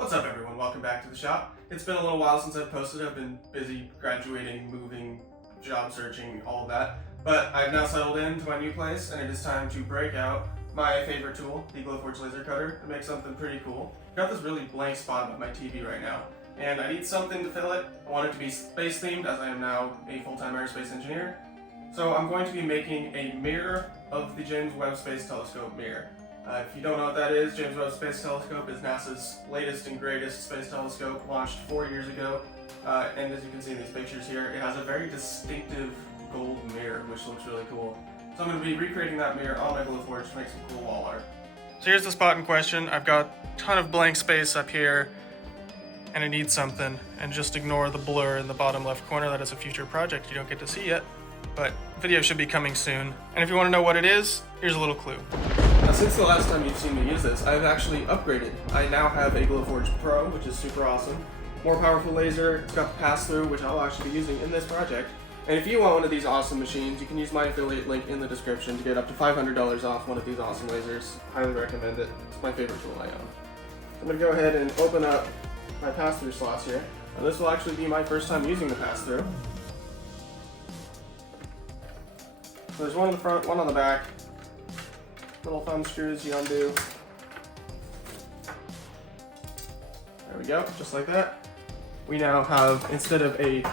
What's up everyone, welcome back to the shop. It's been a little while since I've posted. I've been busy graduating, moving, job searching, all of that. But I've now settled into my new place and it is time to break out my favorite tool, the Glowforge laser cutter, to make something pretty cool. I've got this really blank spot above my TV right now and I need something to fill it. I want it to be space themed as I am now a full-time aerospace engineer. So I'm going to be making a mirror of the James Webb Space Telescope mirror. If you don't know what that is, James Webb Space Telescope is NASA's latest and greatest space telescope, launched 4 years ago. And as you can see in these pictures here, it has a very distinctive gold mirror, which looks really cool. So I'm going to be recreating that mirror on my Glowforge to make some cool wall art. So here's the spot in question. I've got a ton of blank space up here, and I need something. And just ignore the blur in the bottom left corner. That is a future project you don't get to see yet, but video should be coming soon. And if you want to know what it is, here's a little clue. Now, since the last time you've seen me use this, I've actually upgraded. I now have a Glowforge Pro, which is super awesome. More powerful laser, it's got the Passthrough, which I'll actually be using in this project. And if you want one of these awesome machines, you can use my affiliate link in the description to get up to $500 off one of these awesome lasers. Highly recommend it. It's my favorite tool I own. I'm going to go ahead and open up my Passthrough slots here. And this will actually be my first time using the Passthrough. So there's one in the front, one on the back. Little thumb screws you undo. There we go, just like that. We now have, instead of a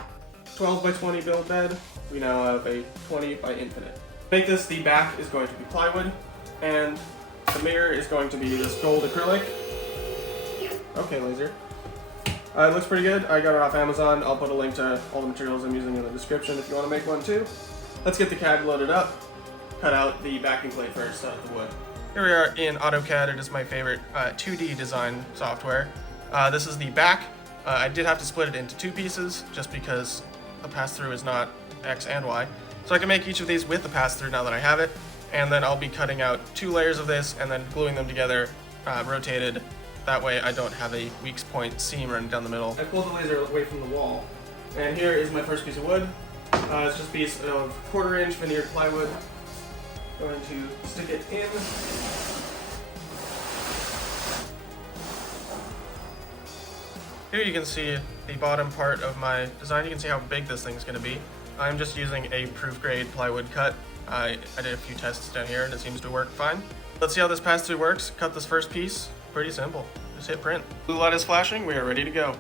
12 by 20 build bed, we now have a 20 by infinite. To make this, the back is going to be plywood, and the mirror is going to be this gold acrylic. Okay, laser. It looks pretty good. I got it off Amazon. I'll put a link to all the materials I'm using in the description if you want to make one too. Let's get the CAD loaded up. Cut out the backing plate first out of the wood. Here we are in AutoCAD. It is my favorite 2D design software. This is the back. I did have to split it into two pieces just because the pass-through is not X and Y. So I can make each of these with the pass-through now that I have it. And then I'll be cutting out 2 layers of this and then gluing them together, rotated. That way I don't have a weak point seam running down the middle. I pulled the laser away from the wall. And here is my first piece of wood. It's just a piece of 1/4 inch veneered plywood. Going to stick it in. Here you can see the bottom part of my design. You can see how big this thing is going to be. I'm just using a proof grade plywood cut. I did a few tests down here and it seems to work fine. Let's see how this pass-through works. Cut this first piece. Pretty simple. Just hit print. Blue light is flashing. We are ready to go.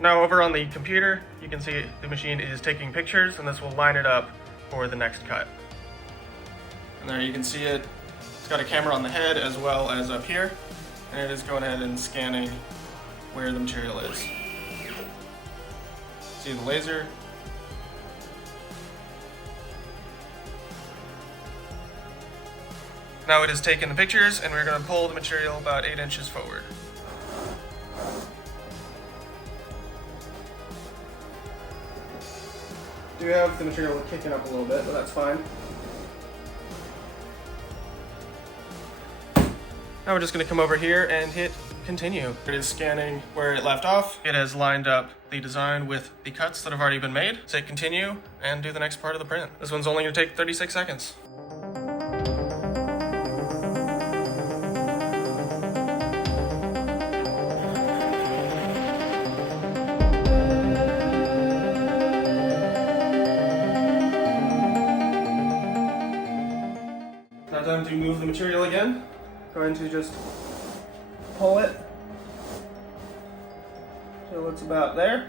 Now over on the computer, you can see the machine is taking pictures and this will line it up for the next cut. And there you can see it. It's got a camera on the head as well as up here. And it is going ahead and scanning where the material is. See the laser. Now it has taken the pictures and we're going to pull the material about 8 inches forward. Do have the material kicking up a little bit, but that's fine. Now we're just going to come over here and hit continue. It is scanning where it left off. It has lined up the design with the cuts that have already been made. Say continue and do the next part of the print. This one's only going to take 36 seconds. Now time to move the material again. Going to just pull it till it's about there.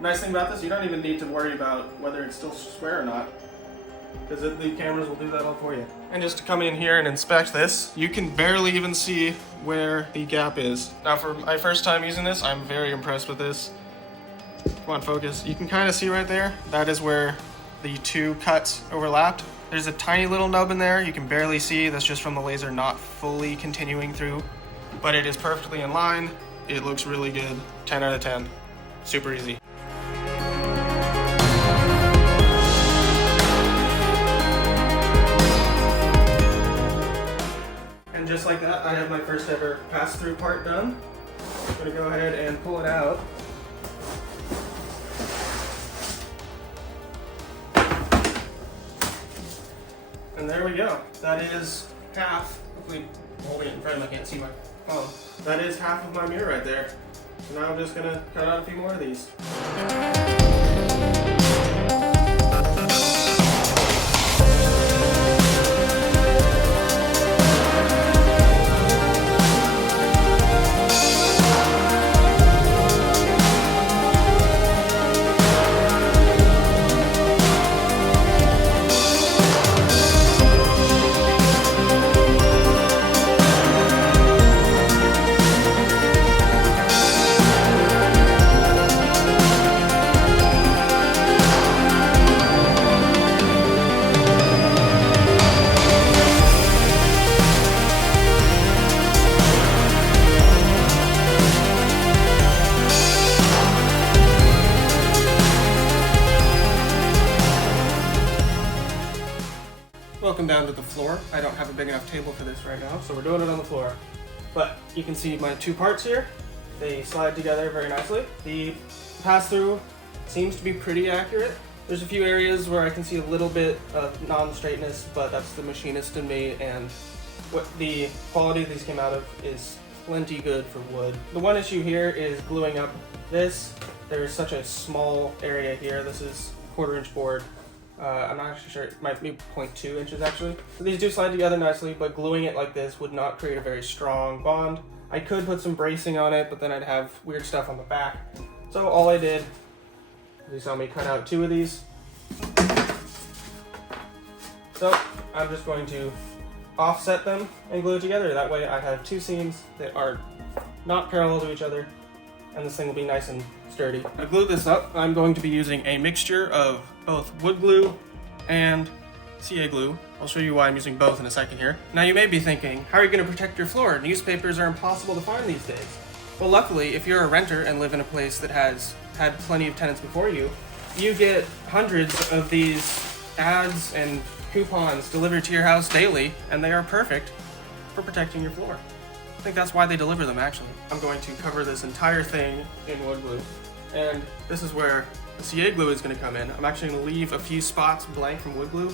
Nice thing about this, you don't even need to worry about whether it's still square or not, because the cameras will do that all for you. And just to come in here and inspect this, you can barely even see where the gap is. Now for my first time using this, I'm very impressed with this. Come on, focus. You can kind of see right there, that is where the 2 cuts overlapped. There's a tiny little nub in there you can barely see. That's just from the laser not fully continuing through but it is perfectly in line. It looks really good. 10 out of 10. Super easy. And just like that, I have my first ever pass-through part done. I'm gonna go ahead and pull it out. And there we go. That is half. Hopefully, I'm holding it in front of me, I can't see my phone. That is half of my mirror right there. So now I'm just gonna cut out a few more of these. Welcome down to the floor. I don't have a big enough table for this right now, so we're doing it on the floor. But you can see my two parts here. They slide together very nicely. The pass-through seems to be pretty accurate. There's a few areas where I can see a little bit of non-straightness, but that's the machinist in me, and what the quality these came out of is plenty good for wood. The one issue here is gluing up this. There's such a small area here. This is 1/4 inch board. I'm not actually sure, it might be 0.2 inches actually. So these do slide together nicely, but gluing it like this would not create a very strong bond. I could put some bracing on it, but then I'd have weird stuff on the back. So all I did, you saw me cut out 2 of these. So I'm just going to offset them and glue it together. That way I have 2 seams that are not parallel to each other, and this thing will be nice and sturdy. To glue this up, I'm going to be using a mixture of both wood glue and CA glue. I'll show you why I'm using both in a second here. Now you may be thinking, how are you going to protect your floor? Newspapers are impossible to find these days. Well, luckily, if you're a renter and live in a place that has had plenty of tenants before you, you get hundreds of these ads and coupons delivered to your house daily, and they are perfect for protecting your floor. I think that's why they deliver them, actually. I'm going to cover this entire thing in wood glue, and this is where the CA glue is going to come in. I'm actually going to leave a few spots blank from wood glue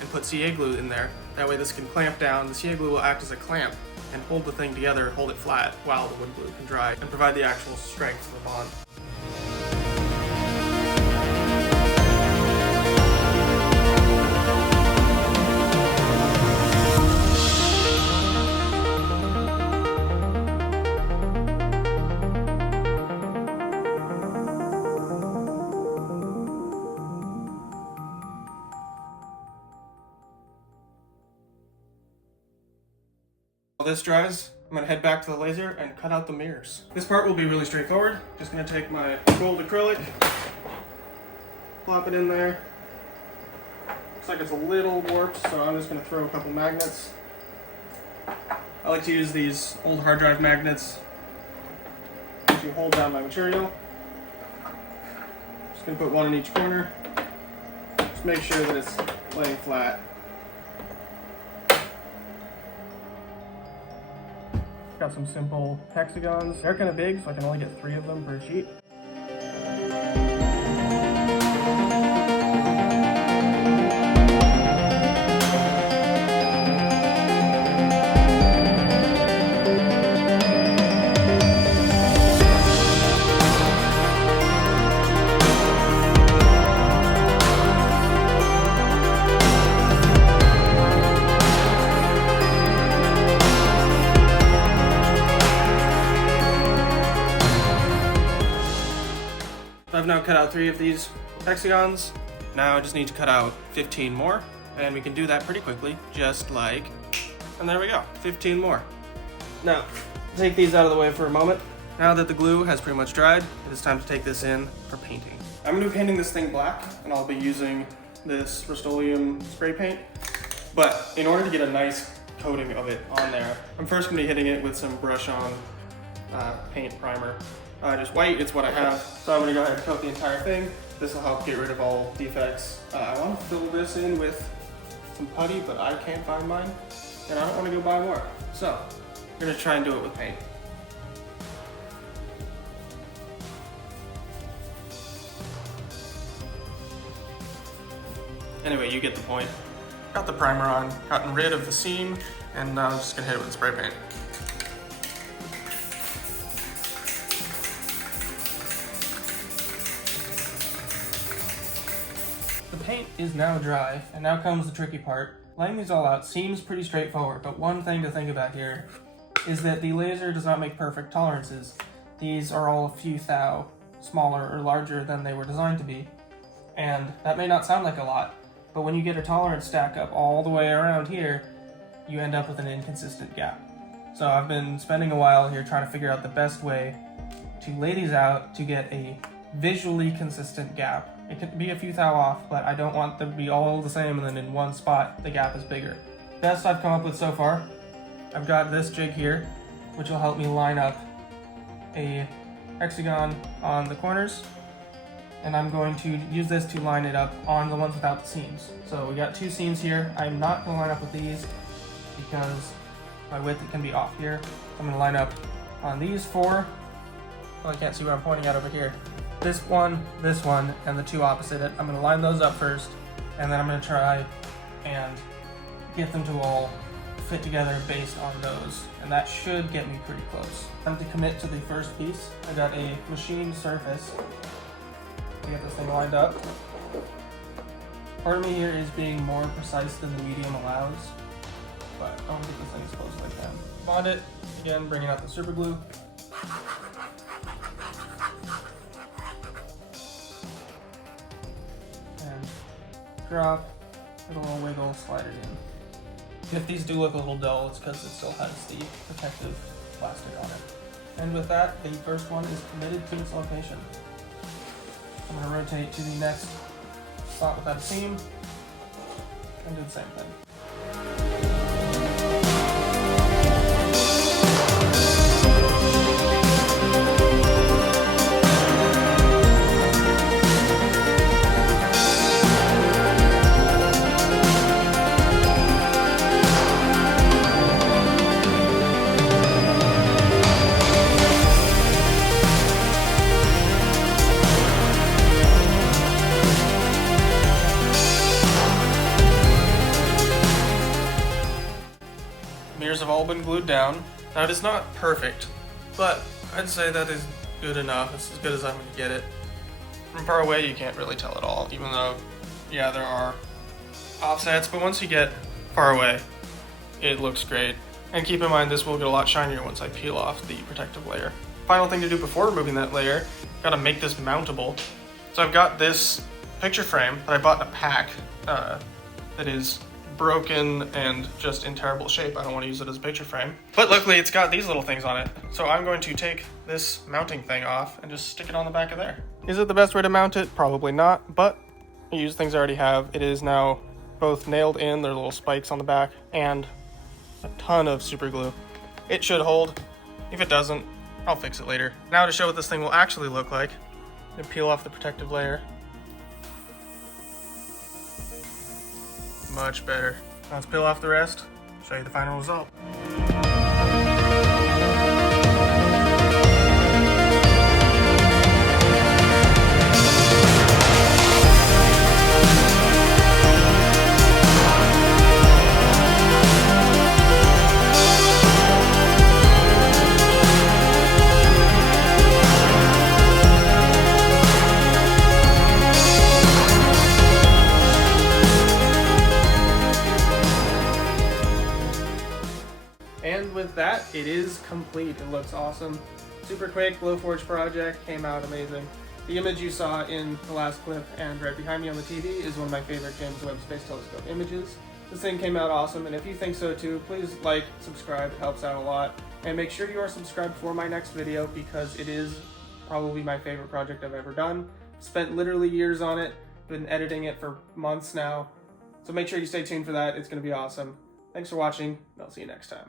and put CA glue in there. That way this can clamp down. The CA glue will act as a clamp and hold the thing together, hold it flat while the wood glue can dry and provide the actual strength of the bond. While this dries, I'm gonna head back to the laser and cut out the mirrors. This part will be really straightforward. Just gonna take my gold acrylic, plop it in there. Looks like it's a little warped, so I'm just gonna throw a couple magnets. I like to use these old hard drive magnets to hold down my material. Just gonna put one in each corner. Just make sure that it's laying flat. Got some simple hexagons. They're kind of big, so I can only get 3 of them per sheet. I've now cut out 3 of these hexagons. Now I just need to cut out 15 more, and we can do that pretty quickly, just like, and there we go, 15 more. Now, take these out of the way for a moment. Now that the glue has pretty much dried, it is time to take this in for painting. I'm going to be painting this thing black, and I'll be using this Rust-Oleum spray paint. But in order to get a nice coating of it on there. I'm first going to be hitting it with some brush on paint primer. Just white, it's what I have. So I'm going to go ahead and coat the entire thing. This will help get rid of all defects. I want to fill this in with some putty, but I can't find mine, and I don't want to go buy more. So I'm going to try and do it with paint. Anyway, you get the point. Got the primer on, gotten rid of the seam, and now I'm just gonna hit it with spray paint. The paint is now dry, and now comes the tricky part. Laying these all out seems pretty straightforward, but one thing to think about here is that the laser does not make perfect tolerances. These are all a few thou smaller or larger than they were designed to be, and that may not sound like a lot, but when you get a tolerance stack up all the way around here, you end up with an inconsistent gap. So I've been spending a while here trying to figure out the best way to lay these out to get a visually consistent gap. It can be a few thou off, but I don't want them to be all the same and then in one spot the gap is bigger. Best I've come up with so far, I've got this jig here, which will help me line up a hexagon on the corners, and I'm going to use this to line it up on the ones without the seams. So we got two seams here. I'm not gonna line up with these because my width can be off here. I'm gonna line up on these four. Well, I can't see what I'm pointing at over here. This one, and the two opposite it. I'm gonna line those up first, and then I'm gonna try and get them to all fit together based on those. And that should get me pretty close. I'm to commit to the first piece. I got a machined surface to get this thing lined up. Part of me here is being more precise than the medium allows, but I want to get this thing as close as I can. Bond it, again, bringing out the super glue. And drop, with a little wiggle, slide it in. If these do look a little dull, it's because it still has the protective plastic on it. And with that, the first one is committed to its location. I'm going to rotate to the next spot without a seam and do the same thing. Mirrors have all been glued down. Now it is not perfect, but I'd say that is good enough. It's as good as I'm going to get it. From far away you can't really tell at all, even though, yeah, there are offsets, but once you get far away, it looks great. And keep in mind this will get a lot shinier once I peel off the protective layer. Final thing to do before removing that layer, gotta make this mountable. So I've got this picture frame that I bought in a pack that is broken and just in terrible shape. I don't want to use it as a picture frame, but luckily it's got these little things on it. So I'm going to take this mounting thing off and just stick it on the back of there. Is it the best way to mount it? Probably not, but I use things I already have. It is now both nailed in, there are little spikes on the back, and a ton of super glue. It should hold. If it doesn't, I'll fix it later. Now to show what this thing will actually look like, I'm gonna peel off the protective layer. Much better. Now let's peel off the rest, show you the final result. And with that, it is complete. It looks awesome. Super quick Glowforge project, came out amazing. The image you saw in the last clip and right behind me on the TV is one of my favorite James Webb Space Telescope images. This thing came out awesome, and if you think so too, please like, subscribe, it helps out a lot. And make sure you are subscribed for my next video because it is probably my favorite project I've ever done. Spent literally years on it, been editing it for months now. So make sure you stay tuned for that, it's gonna be awesome. Thanks for watching, and I'll see you next time.